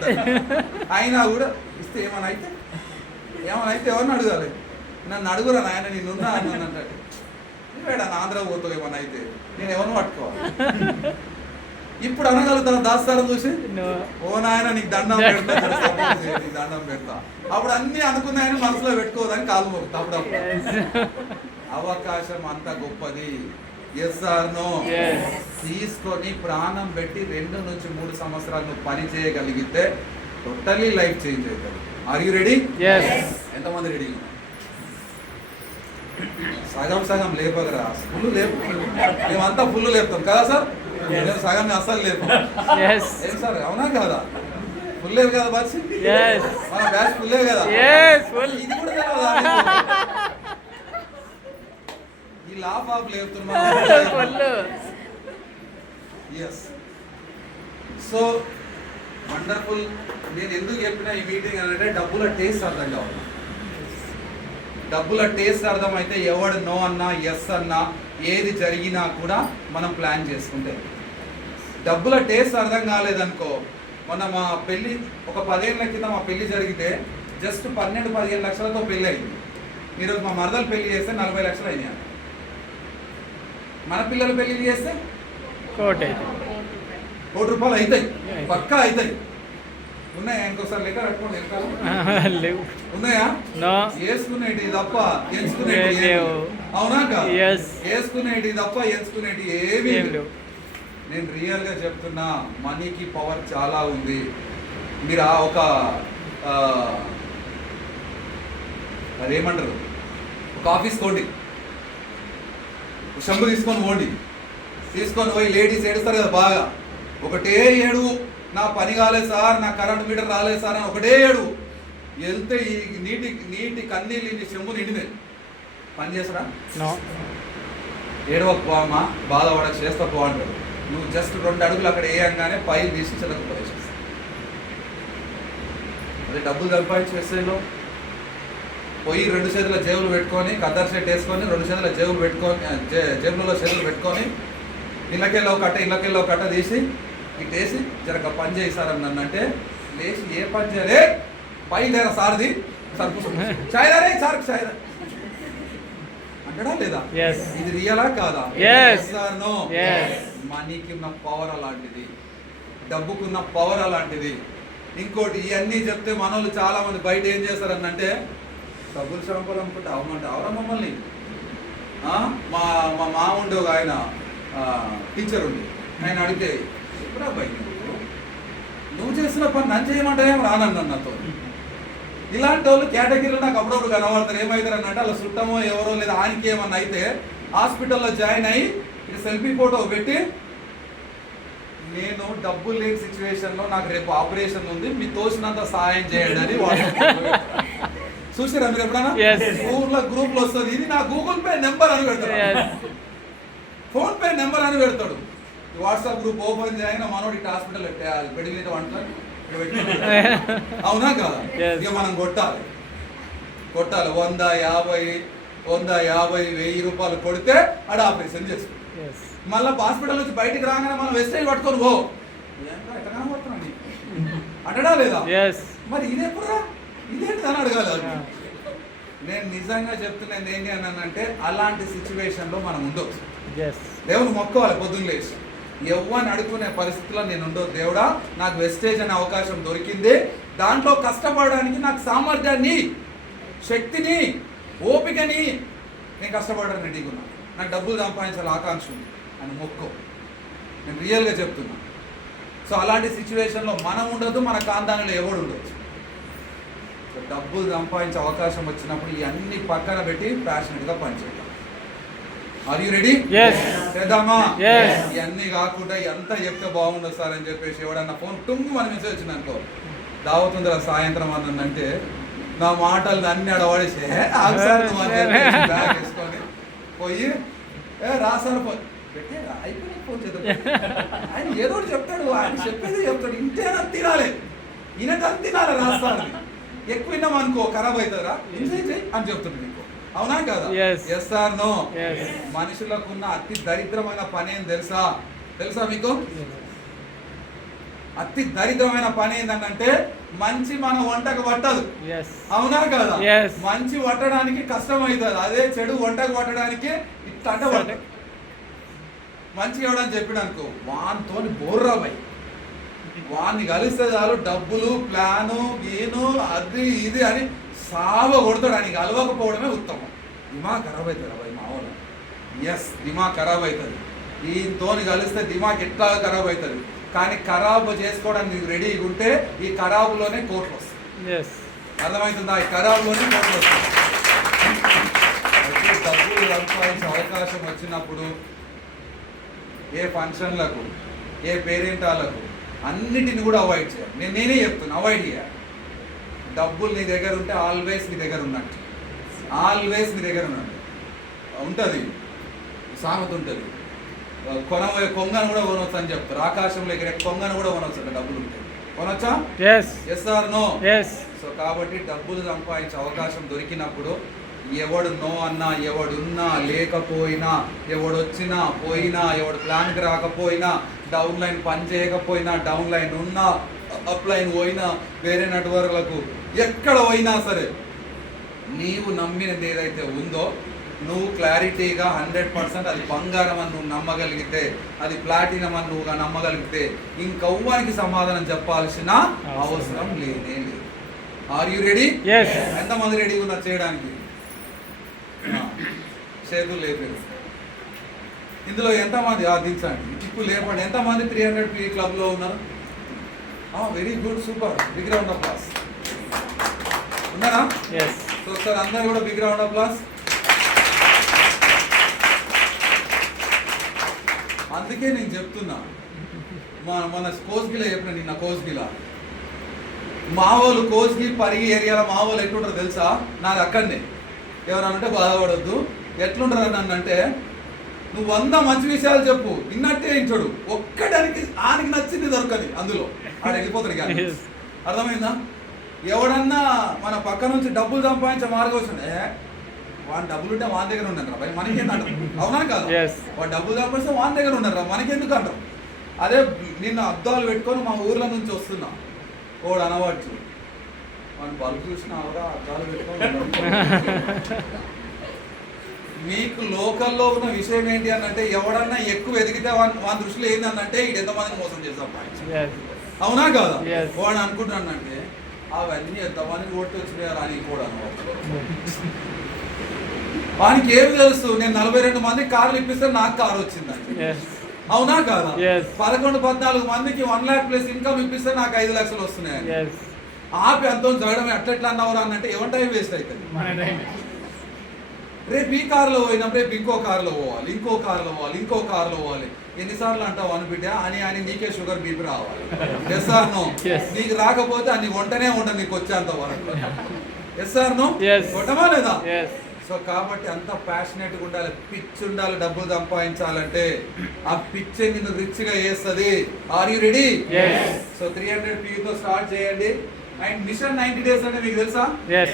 అయినా కూడా ఇస్తే ఏమైనా అయితే ఎవరిని అడగాలి? నన్ను అడుగురా నాయన నేనున్నా అన్నాను అంటే నువ్వేడా ఆంధ్ర పోతావు ఏమన్నా అయితే నేను ఎవరిని పట్టుకోవాలి? ఇప్పుడు అనగలుగుతాను దాస్తారం చూసి ఓ నాయన నీకు దండం పెడతా నీకు దండం పెడతా. అప్పుడు అన్ని అనుకున్నాయని మనసులో పెట్టుకోదని కాలు మోపుతా. అప్పుడప్పుడు అవకాశం అంత గొప్పది. Yes or no? తీసుకొని ప్రాణం పెట్టి 2 నుంచి 3 సంవత్సరాలు నువ్వు పని చేయగలిగితే టోటలీ లైఫ్ చేంజ్ అవుతుంది. Are you ready? ఎంతమంది రెడీ? సగం లేపగరా ఫుల్ లేపు. మేమంతా ఫుల్ లేపుతాం కదా సార్? నేను సగం అస్సలు లేపు. ఏం సార్ అవునా కదా? ఫుల్ లేదు కదా బస్? మన బ్యాచ్ ఫుల్ కదా? ఇది కూడా తెలియదా? ఈ లాఫ్ ఆఫ్ లేపుతున్నా. ఎస్. So wonderful. నేను ఎందుకు చెప్పిన ఈ మీటింగ్ అంటే డబ్బుల టేస్ట్ అర్థం కావాలి. డబ్బుల టేస్ట్ అర్థమైతే ఎవడు నో అన్నా ఎస్ అన్నా ఏది జరిగినా కూడా మనం ప్లాన్ చేసుకుంటే. డబ్బుల టేస్ట్ అర్థం కాలేదనుకో మొన్న మా పెళ్ళి ఒక 10 ఏళ్ళ క్రితం మా పెళ్ళి జరిగితే జస్ట్ 12-15 లక్షలతో పెళ్ళి అయింది. ఈరోజు మా మరదలు పెళ్లి చేస్తే 40 లక్షలు అయినాయి. మన పిల్లలు పెళ్లి చేస్తే 1 కోటి రూపాయలు అవుతాయి, పక్కా అవుతాయి. ఉన్నాయా? ఇంకోసారి లెక్క కట్టుకోండి. ఉన్నాయా? వేసుకునేటి తప్ప ఎంచుకునేటి అవునా? వేసుకునేటి తప్ప ఎంచుకునేటి ఏమీ లేవు. నేను రియల్గా చెప్తున్నా, మనీకి పవర్ చాలా ఉంది. మీరు ఒక అదేమంటారు ఒక ఆఫీస్ కోండి, శంభు తీసుకొని పోండి, తీసుకొని పోయి లేడీస్ ఏడుస్తారు కదా బాగా, ఒకటే ఏడు నా పని కాలేదు సార్, నా కరెంట్ మీటర్ రాలేదు సార్ అని ఒకటే ఏడు వెళ్తే ఈ నీటి కన్నీళ్ళు చెంబు నిండిదే. పని చేస్తారా? ఏడవకు పోమ్మా, బాధపడక చేస్తా పో అంటాడు. నువ్వు జస్ట్ 2 అడుగులు అక్కడ వేయంగానే పైలు తీసి చిలకు పోయేసేస్తా. అదే డబ్బులు సంపాదించి వేసేలో పోయి 2 చేతుల జేబులు పెట్టుకొని కద్దర్ సెట్ వేసుకొని 2 చేతుల జేబులు పెట్టుకొని జేబులలో చేతులు పెట్టుకొని ఇళ్ళకెళ్ళో కట్ట తీసి ఇటేసి జరగ పని చేయిస్తారని నన్ను అంటే లేచి ఏ పని చేయలే బయలుదేరా సార్ది సరుకు చాయదారే సార్ చాయదా అంటాడా లేదా? ఇది రియలా కాదా? నో. మనీకి ఉన్న పవర్ అలాంటిది, డబ్బుకున్న పవర్ అలాంటిది. ఇంకోటి ఇవన్నీ చెప్తే మనోళ్ళు చాలా మంది బయట ఏం చేస్తారనంటే డబ్బులు షాంపులు అనుకుంటే అవమంటే అవరా మమ్మల్ని. మా మామ ఉండే ఒక ఆయన టీచర్ ఉంది, ఆయన అడిగితే ఎప్పుడు అబ్బాయి నువ్వు చేసిన పని నన్ను చేయమంటావేమో రానన్నాను నాతో. ఇలాంటి వాళ్ళు కేటగిరీలో నాకు అప్పుడప్పుడు కనబడతారు. ఏమవుతారు అన్నట్టు అలా చుట్టమో ఎవరో లేదా ఆయనకి ఏమన్నా అయితే హాస్పిటల్లో జాయిన్ అయ్యి సెల్ఫీ ఫోటో పెట్టి నేను డబ్బులు లేని సిచ్యువేషన్ లో నాకు రేపు ఆపరేషన్ ఉంది, మీ తోచినంత సహాయం చేయండి అని వాట్సాప్ చూసారా మీరు ఎప్పుడైనా? Yes. ఊర్లో గ్రూప్ లో వస్తుంది, ఇది నా గూగుల్ పే నెంబర్ అని పెడతాడు, ఫోన్ పే నెంబర్ అని పెడతాడు. వాట్సాప్ గ్రూప్ ఓపెన్ చేయగానే మనోడు ఇటు హాస్పిటల్ పెట్టేయాలి, బెడ్ మీద వంటలు అవునా కదా? Yes. ఇక మనం కొట్టాలి 100, 50, 1000 కొడితే ఆడ ఆపరేషన్ చేస్తాడు. మళ్ళీ హాస్పిటల్ నుంచి బయటికి రాగానే మనం వెస్టేజ్ పట్టుకొని పో ఎట్లా కనబడుతున్నాడు అంటడా లేదా? మరి ఇదెప్పుడురా ఇదేంటి అని అడగాలి. నేను నిజంగా చెప్తున్నది ఏంటి అని అంటే అలాంటి సిచ్యువేషన్ లో మనం ఉండొచ్చు. దేవుని మొక్కవాలి పొద్దున్న లేచి ఎవ్వని అడుగునే పరిస్థితిలో నేను ఉండవు. దేవుడా నాకు వెస్టేజ్ అనే అవకాశం దొరికింది, దాంట్లో కష్టపడడానికి నాకు సామర్థ్యాన్ని, శక్తిని, ఓపికని, నేను కష్టపడడానికి రెడీగా ఉన్నా, నాకు డబ్బులు సంపాదించాలి ఆకాంక్ష ఉంది అని మొక్కో. నేను రియల్గా చెప్తున్నా. సో అలాంటి సిచ్యువేషన్లో మనం ఉండదు, మన కాంతానిలో ఎవడు ఉండొచ్చు. సో డబ్బులు సంపాదించే అవకాశం వచ్చినప్పుడు ఇవన్నీ పక్కన పెట్టి ప్యాషనెట్గా పనిచేద్దాం. Are you ready? చేద్దామా? ఇవన్నీ కాకుండా ఎంత చెప్తే బాగుండదు సార్ అని చెప్పేసి ఎవడన్నా ఫోన్ టుంగు మన మెసేజ్ వచ్చింది అనుకో, దావుతుందిరా సాయంత్రం అన్నంటే నా మాటలు అన్ని అడవాడేసి బ్యాగ్ వేసుకొని పోయి రాసారు పెట్టేరా అయిపోయి ఫోన్ చేద్దాం. ఆయన ఏదో ఒకటి చెప్తాడు, ఆయన చెప్పేది చెప్తాడు, ఇంతేనా తినాలి, ఈయనకని తినాలి రాస్తాడు. ఎక్కువ విన్నాం అనుకో ఖరాబ్ అవుతుందిరా అని చెప్తుంది నీకు, అవునా కదా? Yes or no? మనుషులకు ఉన్న అతి దరిద్రమైన పని ఏం తెలుసా మీకు? అతి దరిద్రమైన పని ఏంటంటే మంచి మన వంటకు పట్టదు, అవునా కదా? మంచి పట్టడానికి కష్టం అవుతుంది, అదే చెడు వంటకు పట్టడానికి ఇట్లా అంటే పడుతుంది. మంచి ఎవడని చెప్పాడు అనుకో, వానితో బోర్రాబాయి, వాడిని కలిస్తే చాలు డబ్బులు ప్లాను గీను అది ఇది అని సావ కొడతాడు. అని కలవకపోవడమే ఉత్తమం. దిమాగ్ ఖరాబ్ అవుతుంది అబ్బాయి మామూలు. ఎస్, దిమాగ్ ఖరాబ్ అవుతుంది. ఈయనతో కలిస్తే దిమాగ్ ఎట్లా ఖరాబ్ అవుతుంది. కానీ ఖరాబ్ చేసుకోవడానికి నీకు రెడీగా ఉంటే ఈ ఖరాబులోనే కోట్లు వస్తాయి. అర్థమవుతుందా? ఈ ఖరాబులోనే కోట్లు వస్తాయి. డబ్బులు సంపాదించే అవకాశం వచ్చినప్పుడు ఏ ఫంక్షన్లకు, ఏ పేరెంటాలకు అన్నిటిని కూడా అవాయిడ్ చేయాలి. నేనే చెప్తున్నా, అవాయిడ్ చేయాలి. డబ్బులు నీ దగ్గర ఉంటే ఆల్వేస్ నీ దగ్గర ఉన్నట్టు, ఆల్వేస్ నీ దగ్గర ఉన్నట్టు ఉంటుంది. సామెత ఉంటుంది, కొనబోయే కొంగను కూడా కొనవచ్చు అని చెప్తారు. ఆకాశంలో ఎగిరే కొంగను కూడా కొనవచ్చు అంటే డబ్బులు ఉంటాయి. కొనొచ్చా? Yes or no? సో కాబట్టి డబ్బులు సంపాదించే అవకాశం దొరికినప్పుడు ఎవడు నో అన్నా, ఎవడున్నా లేకపోయినా, ఎవడొచ్చినా పోయినా, ఎవడు ప్లాన్కి రాకపోయినా, డౌన్ లైన్ పని చేయకపోయినా, డౌన్ లైన్ ఉన్నా, అప్ లైన్ పోయినా, వేరే నెట్వర్క్లకు ఎక్కడ పోయినా సరే నీవు నమ్మినది ఏదైతే ఉందో నువ్వు క్లారిటీగా 100% అది బంగారం అని నువ్వు నమ్మగలిగితే, అది ప్లాటినం అని నువ్వు నమ్మగలిగితే ఇంకవ్వానికి సమాధానం చెప్పాల్సిన అవసరం లేనే లేదు. Are you ready? ఎంతమంది రెడీగా ఉన్నారు చేయడానికి? చేతులు లేపారు. ఇందులో ఎంతమంది దించండి, ఇప్పుడు లేపండి. ఎంతమంది 300 క్లబ్లో ఉన్నారు? Very good, super, big round of applause. ఉన్నారా? సో ఒకసారి అందరూ కూడా బిగ్ రౌండ్ ఆఫ్ అప్లాస్. అందుకే నేను చెప్తున్నా, మన కోస్గిలా చెప్పిన నిన్న కోస్గిలా మావోలు కోస్గి పరిగి ఏరియాలో మావోలు ఎట్లుంటారో తెలుసా? నాది అక్కడనే. ఎవరనంటే బాధపడొద్దు. ఎట్లుంటారు నన్ను అంటే, నువ్వు 100 మంచి విషయాలు చెప్పు, విన్నట్టే ఇంటాడు, ఒక్కడానికి ఆయనకి నచ్చింది దొరకది, అందులో ఆడ వెళ్ళిపోతాడు. కానీ అర్థమైందా? ఎవడన్నా మన పక్క నుంచి డబ్బులు సంపాదించే మార్గం వచ్చింది, వాడి డబ్బులు ఉంటే వాని దగ్గర ఉండరు రా, మనకేందంటారు, అవునా కాదు? వాడు డబ్బులు సంపాదిస్తే వాని దగ్గర ఉండరు రా, మనకెందుకు అంటారు. అదే నిన్న అద్దాలు పెట్టుకొని మా ఊర్ల నుంచి వస్తున్నా, వాడు అనవచ్చు వాడిని బల్బు చూసిన అద్దాలు పెట్టుకొని. మీకు లోకల్లో ఉన్న విషయం ఏంటి అని అంటే, ఎవడన్నా ఎక్కువ ఎదిగితే వాని దృష్టిలో ఏంటంటే ఇది ఎంతమందిని మోసం చేస్తాం, అవునా కాదా? వాడు అనుకుంటానంటే అవన్నీ ఎంతమందిని ఓటు వచ్చినాయో అని కూడా వానికి ఏమి తెలుసు? నేను 42 మందికి కార్లు ఇప్పిస్తే నాకు కారు వచ్చిందండి, అవునా కాదా? 11-14 మందికి 1 lakh ప్లస్ ఇన్కమ్ ఇప్పిస్తే నాకు 5 లక్షలు వస్తున్నాయి. ఆపి అంతో జరగడం ఎట్లా అన్నవరా అని అంటే ఎవరి టైం వేస్ట్ అవుతుంది. రేపు ఈ కారులో పోయినాం, రేపు ఇంకో కారులో పోవాలి, ఇంకో కారులో పోవాలి, ఇంకో కారులో పోవాలి. ఎన్నిసార్లు అంటావు అని బిడ్డ అని నీకే షుగర్ బీపీ రావాలి. Yes or no? Yes. నీకు రాకపోతే అన్ని వంటనే ఉంటుంది నీకు వచ్చేంత వరకు. Yes or no? Yes. కొట్టమా లేదా? Yes. సో కాబట్టి అంత ప్యాషనెట్గా ఉండాలి, పిచ్ ఉండాలి. డబ్బులు సంపాదించాలంటే ఆ పిచ్చే నిన్ను రిచ్ గా చేస్తుంది. Are you ready? Yes. So 300 PU తో స్టార్ట్ చేయండి. అండ్ మిషన్ 90 days అంటే మీకు తెలుసా? Yes.